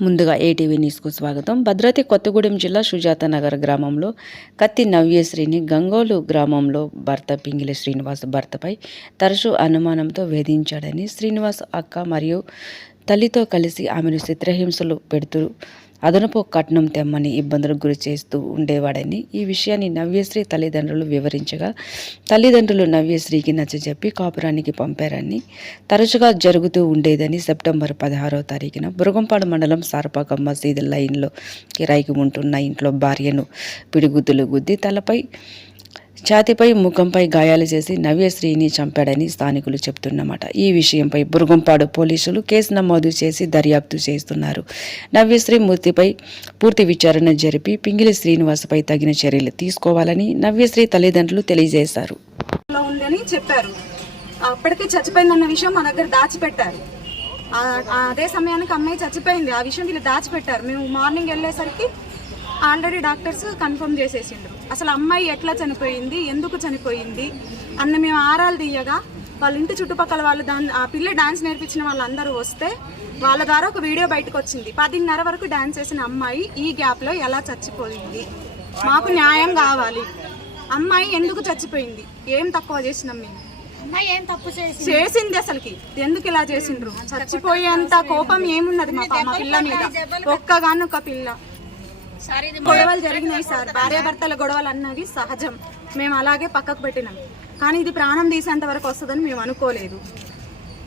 ముందుగా ఏటీవీ న్యూస్కు స్వాగతం. భద్రాద్రి కొత్తగూడెం జిల్లా సుజాత నగర్ గ్రామంలో కత్తి నవ్యశ్రీని గంగోలు గ్రామంలో భర్త పింగిలి శ్రీనివాస్ భర్తపై తరచూ అనుమానంతో వేధించాడని శ్రీనివాస్ అక్క మరియు తల్లితో కలిసి ఆమెను చిత్రహింసలు పెడుతూ అదనపు కట్నం తెమ్మని ఇబ్బందులకు గురి చేస్తూ ఉండేవాడని ఈ విషయాన్ని నవ్యశ్రీ తల్లిదండ్రులు వివరించగా తల్లిదండ్రులు నవ్యశ్రీకి నచ్చజెప్పి కాపురానికి పంపారని తరచుగా జరుగుతూ ఉండేదని సెప్టెంబర్ పదహారో తారీఖున బురగంపాడు మండలం సారపాక మసీదు లైన్లో కిరాయికి ఉంటున్న ఇంట్లో భార్యను పిడిగుద్దులు గుద్ది తలపై ఛాతిపై ముఖంపై గాయాలు చేసి నవ్యశ్రీని చంపాడని స్థానికులు చెబుతున్నమాట ఈ విషయంపై బురుగంపాడు పోలీసులు కేసు నమోదు చేసి దర్యాప్తు చేస్తున్నారు. నవ్యశ్రీ మూర్తిపై పూర్తి విచారణ జరిపి పింగిలి శ్రీనివాసపై తగిన చర్యలు తీసుకోవాలని నవ్యశ్రీ తల్లిదండ్రులు తెలియజేశారు. లో ఉందని చెప్పారు. అప్పటికే చచ్చిపోయిందన్న విషయం మా దగ్గర దాచిపెట్టారు. అదే సమయానికి అమ్మాయి చచ్చిపోయింది. ఆ విషయం వీళ్ళు దాచిపెట్టారు. మేము మార్నింగ్ వెళ్ళేసరికి ఆల్రెడీ డాక్టర్స్ కన్ఫర్మ్ చేసేసిండ్రు. అసలు అమ్మాయి ఎట్లా చనిపోయింది ఎందుకు చనిపోయింది అన్న మేము ఆరాలు తీయగా వాళ్ళ ఇంటి చుట్టుపక్కల వాళ్ళు దాన్ని ఆ పిల్ల డాన్స్ నేర్పించిన వాళ్ళందరూ వస్తే వాళ్ళ ద్వారా ఒక వీడియో బయటకు వచ్చింది పదిన్నర వరకు డాన్స్ చేసిన అమ్మాయి ఈ గ్యాప్లో ఎలా చచ్చిపోయింది? మాకు న్యాయం కావాలి. అమ్మాయి ఎందుకు చచ్చిపోయింది? ఏం తక్కువ చేసినాం మేము? ఏం తప్పు చేసి చేసింది అసలుకి. ఎందుకు ఇలా చేసిండ్రు? చచ్చిపోయేంత కోపం ఏమున్నది మా పిల్ల మీద? ఒక్కగానొక్క పిల్ల. గొడవలు జరిగినాయి సార్ భార్యాభర్తల గొడవలు అన్నవి సహజం మేము అలాగే పక్కకు పెట్టినాం కానీ ఇది ప్రాణం తీసేంత వరకు వస్తుందని మేము అనుకోలేదు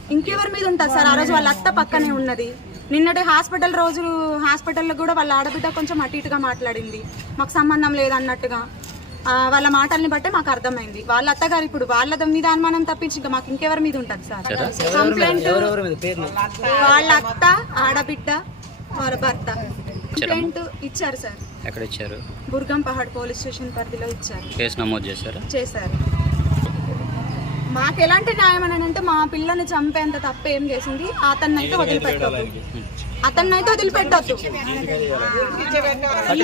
ఇంకెవరి మీద ఉంటుంది సార్ ఆ రోజు వాళ్ళ అత్త పక్కనే ఉన్నది నిన్నటి హాస్పిటల్ రోజు హాస్పిటల్లో కూడా వాళ్ళ ఆడబిడ్డ కొంచెం అటు ఇటుగా మాట్లాడింది మాకు సంబంధం లేదన్నట్టుగా ఆ, వాళ్ళ మాటల్ని బట్టే మాకు అర్థమైంది వాళ్ళ అత్తగారు ఇప్పుడు వాళ్ళ మీద అనుమానం తప్పించి ఇంకా మాకు ఇంకెవరి మీద ఉంటుంది సార్ కంప్లైంట్ వాళ్ళ అత్త ఆడబిడ్డ వాళ్ళ భర్త కంప్లైంట్ ఇచ్చారు సార్. ఎక్కడ ఇచ్చారు బుర్గం పహాడ్ పోలీస్ స్టేషన్ పరిధిలో ఇచ్చారు. కేసు నమోదు చేశారా? చేశారు. మాకు ఎలాంటి న్యాయం అని అంటే మా పిల్లని చంపేంత తప్పు ఏం చేసింది? అతన్నైతే వదిలిపెట్టొద్దు. అతన్నైతే వదిలిపెట్టొద్దు.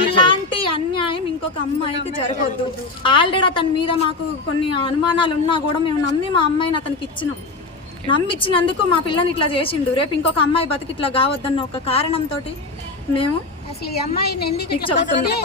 ఇలాంటి అన్యాయం ఇంకొక అమ్మాయికి జరగొద్దు. ఆల్రెడీ అతని మీద మాకు కొన్ని అనుమానాలు ఉన్నా కూడా మేము నమ్మి మా అమ్మాయిని అతనికి ఇచ్చినాం. నమ్మిచ్చినందుకు మా పిల్లని ఇట్లా చేసిండు. రేపు ఇంకొక అమ్మాయి బతికి ఇట్లా కావద్దన్న ఒక కారణంతో మేము అసలు ఈ అమ్మాయిని ఎందుకు చెప్తున్నాం